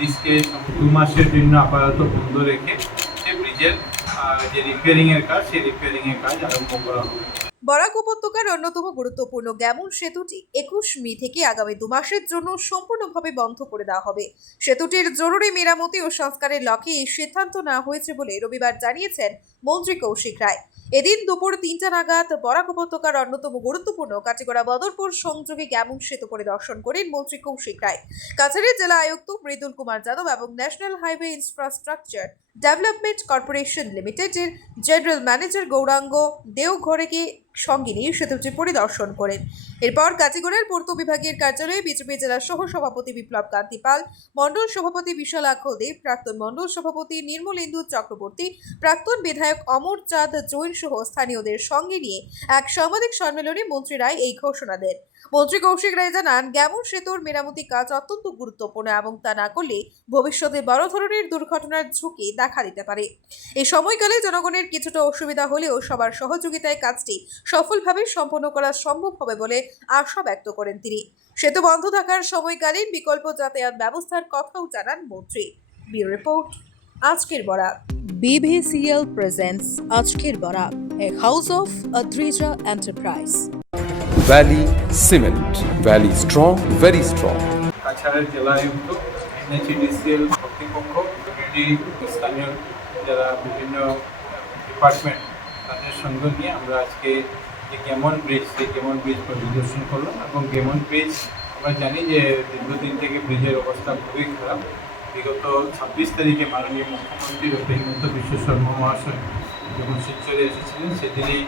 ব্রিজকে 2 মাসের জন্য আপাতত বন্ধ রেখে সেই ব্রিজের যে রিপেয়ারিংয়ের কাজ সেই রিপেয়ারিংয়ের কাজ আরম্ভ করা হবে। বরাক উপত্যকার অন্যতম গুরুত্বপূর্ণ গ্যামন সেতুটি 21 মে থেকে আগামী 2 মাসের জন্য সম্পূর্ণভাবে বন্ধ করে দেওয়া হবে। সেতুটির জরুরি মেরামতি ও সংস্কারের লক্ষ্যে এই সিদ্ধান্ত নেওয়া হয়েছে বলে রবিবার জানিয়েছেন মন্ত্রী কৌশিক রায়। এদিন দুপুর 3টা নাগাদ বরাক উপত্যকার অন্যতম গুরুত্বপূর্ণ কাটিগড়া বদরপুর সংযোগে গ্যামন সেতু পরিদর্শন করেন মন্ত্রী কৌশিক রায়। কাছাড়ের জেলা আয়ুক্ত মৃদুল কুমার যাদব এবং national highway infrastructure development corporation লিমিটেডের জেনারেল ম্যানেজার গৌরাঙ্গ দেওঘরেকে সঙ্গে নিয়ে সেতুটি পরিদর্শন করেন। এরপর কাটিগড়ার পূর্ত বিভাগের কার্যালয়ে বিজেপি জেলা সহ সভাপতি বিপ্লব কান্তি পাল, মণ্ডল সভাপতি বিশালাক্ষ দেব, প্রাক্তন মণ্ডল সভাপতি নির্মলেন্দু চক্রবর্তী, প্রাক্তন বিধায়ক অমর চাঁদ জৈন সহ স্থানীয়দের সঙ্গে নিয়ে এক সাংবাদিক সম্মেলনে মন্ত্রী রায় এই ঘোষণা দেন। মন্ত্রী কৌশিক রায় জানান, গ্যামন সেতুর মেরামতি কাজ অত্যন্ত গুরুত্বপূর্ণ এবং তা না করলে ভবিষ্যতে বড় ধরনের দুর্ঘটনার ঝুঁকি দেখা দিতে পারে। এই সময়কালে জনগণের কিছুটা অসুবিধা হলেও সবার সহযোগিতায় কাজটি সফলভাবে সম্পন্ন করা সম্ভব হবে বলে আশা ব্যক্ত করেন তিনি। সেতু বন্ধ থাকার সময়কালীন বিকল্প যাতায়াত ব্যবস্থার কথাও জানান মন্ত্রী। ব্যুরো রিপোর্ট, আজকের বরাক। BVCL presents আজকের Barak, a house of Adrija Enterprise. Valley Cement. Valley strong, very strong. কাছাড়ের জেলা আয়ুক্ত, NHEDCL কর্তৃপক্ষ, স্থানীয় যারা বিভিন্ন ডিপার্টমেন্ট তাদের সঙ্গে নিয়ে আমরা আজকে যে গেমন ব্রিজ সেই গেমন ব্রিজ পরিদর্শন করলাম। এবং গেমন ব্রিজ আমরা জানি যে দীর্ঘদিন থেকে ব্রিজের অবস্থা খুবই খারাপ। বিগত 26 তারিখে মাননীয় মুখ্যমন্ত্রী ডক্টর হিমন্ত বিশ্ব শর্মা মহাশয় যখন শিলচরে এসেছিলেন সেদিনই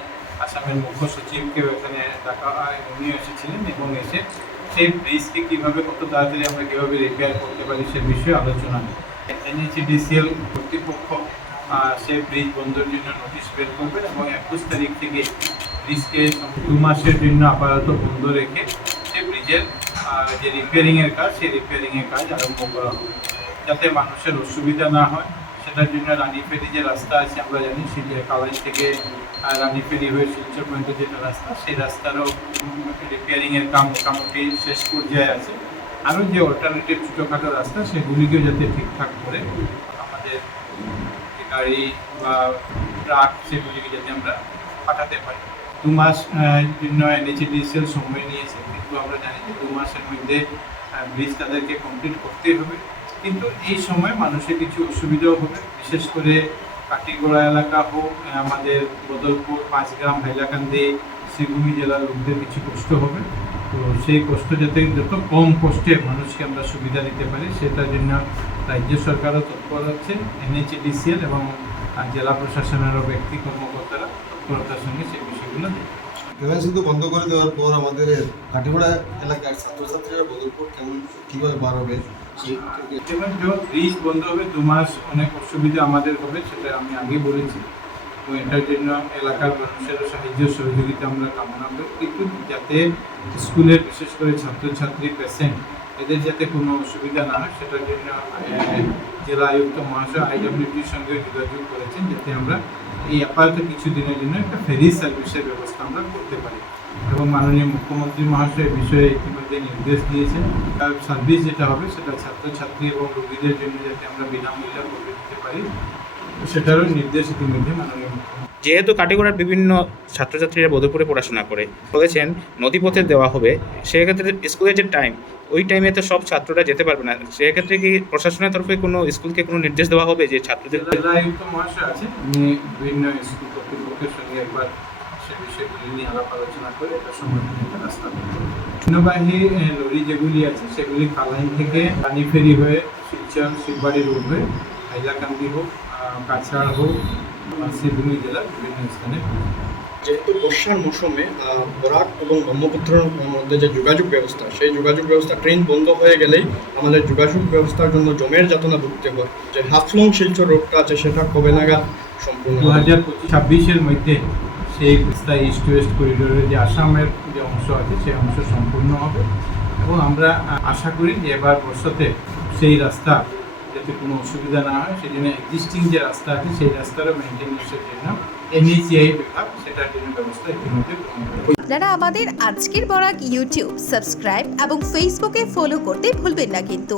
আসামের মুখ্য সচিবকেও এখানে ডাকা উনিও এসেছিলেন এবং এসে সেই ব্রিজকে কীভাবে কত তাড়াতাড়ি আমরা কীভাবে রিপেয়ার করতে পারি সে বিষয়ে আলোচনা নেই। NHEDCL কর্তৃপক্ষ সে ব্রিজ বন্ধের জন্য নোটিশ বের করবেন এবং 21 তারিখ থেকে ব্রিজকে 2 মাসের জন্য আপাতত বন্ধ রেখে সেই ব্রিজের যে রিপেয়ারিংয়ের কাজ সেই রিপেয়ারিংয়ের কাজ আরম্ভ করা হবে, যাতে মানুষের অসুবিধা না হয়। সেটার জন্য রানীফেরি যে রাস্তা আছে আমরা জানি কালাই থেকে রানীফেরি হয়ে শিলচর পর্যন্ত যেটা রাস্তা সেই রাস্তারও রিপেয়ারিংয়ের কাম মোটামুটি শেষ পর্যায়ে আছে। আরও যে অল্টারনেটিভ ছোটোখাটো রাস্তা সেগুলিকেও যাতে ঠিকঠাক করে আমাদের গাড়ি বা ট্রাক সেগুলিকে যাতে আমরা পাঠাতে পারি। 2 মাস জন্য NHEDCL সময় নিয়েছে, কিন্তু আমরা জানি যে 2 মাসের মধ্যে ব্রিজ তাদেরকে কমপ্লিট করতেই হবে। কিন্তু এই সময় মানুষের কিছু অসুবিধাও হবে, বিশেষ করে কাটিগড়া এলাকা হোক, আমাদের বদলপুর, 5 গ্রাম, হাইলাকান্দি, শ্রীভূমি জেলার লোকদের কিছু কষ্ট হবে। তো সেই কষ্ট যাতে যত কম কষ্টে মানুষকে আমরা সুবিধা দিতে পারি সেটার জন্য রাজ্য সরকারও তৎপর আছে, NHEDCL এবং জেলা প্রশাসনেরও ব্যক্তি কর্মকর্তারা তৎপরতার সঙ্গে সেই বিষয়গুলো দেখবে। গেমন সেতু বন্ধ করে দেওয়ার পর আমাদের কাটিগড়া এলাকার ছাত্রছাত্রীরা বদলপুর কীভাবে পার হবে? যেমন ব্রিজ বন্ধ হবে 2 মাস অনেক অসুবিধা আমাদের হবে, সেটা আমি আগে বলেছি। তো এটার জন্য এলাকার মানুষেরও সাহায্য সহযোগিতা আমরা কামনা করি, কিন্তু যাতে স্কুলের বিশেষ করে ছাত্রছাত্রী, পেশেন্ট এদের যাতে কোনো অসুবিধা না হয় সেটার জন্য জেলা আয়ুক্ত মহাশয় IWTর সঙ্গে যোগাযোগ করেছেন, যাতে আমরা এই আপাতত কিছু দিনের জন্য একটা ফেরি সার্ভিসের ব্যবস্থা আমরা করতে পারি। এবং মাননীয় মুখ্যমন্ত্রী মহাশয় বিষয়ে ইতিমধ্যে নির্দেশ দিয়েছেন, তার সার্ভিস যেটা হবে সেটা ছাত্রছাত্রী এবং রোগীদের জন্য যাতে আমরা বিনামূল্যে করে দিতে পারি, সেটারও নির্দেশ ইতিমধ্যে মাননীয় মুখ্যমন্ত্রী। যেহেতু কাটিগড়ার বিভিন্ন ছাত্রছাত্রীরা বদরপুরে পড়াশোনা করে বলেছেন নদীপথে দেওয়া হবে, সেক্ষেত্রে স্কুলের যে টাইম ওই টাইমে তো সব ছাত্ররা যেতে পারবে না, সেক্ষেত্রে কি প্রশাসনের তরফে কোনো স্কুলকে কোনো নির্দেশ দেওয়া হবে যে ছাত্রদের? জেলা আয়ুক্ত মহাশয় আছে, উনি বিভিন্ন স্কুল কর্তৃপক্ষের সঙ্গে একবার সে বিষয়গুলি নিয়ে আলাপ আলোচনা করে এটা সমাধানের একটা রাস্তা পণ্যবাহী লরি যেগুলি আছে সেগুলি কালাই থেকে রানীফেরি হয়ে শিলচর, শিববাড়ি রোড হয়ে হাইলাকান্দি হোক, কাছাড় হোক, শ্রীভূমি জেলার বিভিন্ন স্থানে। যেহেতু বর্ষার মৌসুমে বরাক এবং ব্রহ্মপুত্রের মধ্যে যে যোগাযোগ ব্যবস্থা, সেই যোগাযোগ ব্যবস্থা ট্রেন বন্ধ হয়ে গেলেই আমাদের যোগাযোগ ব্যবস্থার জন্য জমের যাতনা ভুগতে হয়। যে হাফলং শিলচর রোডটা আছে সেটা কবে নাগাদ সম্পূর্ণ? 2026-এর মধ্যে সেই রাস্তা ইস্ট ওয়েস্ট করিডোরের যে আসামের যে অংশ আছে সেই অংশ সম্পূর্ণ হবে এবং আমরা আশা করি যে এবার বর্ষাতে সেই রাস্তা যাতে কোনো অসুবিধা না হয় সেই জন্য এক্সিস্টিং যে রাস্তা আছে সেই রাস্তারও মেনটেন্যান্সের জন্য NHAI বিভাগ সেটার জন্য ব্যবস্থা ইতিমধ্যে গ্রহণ করে। আপনারা আমাদের আজকের বরাক ইউটিউব সাবস্ক্রাইব এবং ফেসবুকে ফলো করতে ভুলবেন না কিন্তু।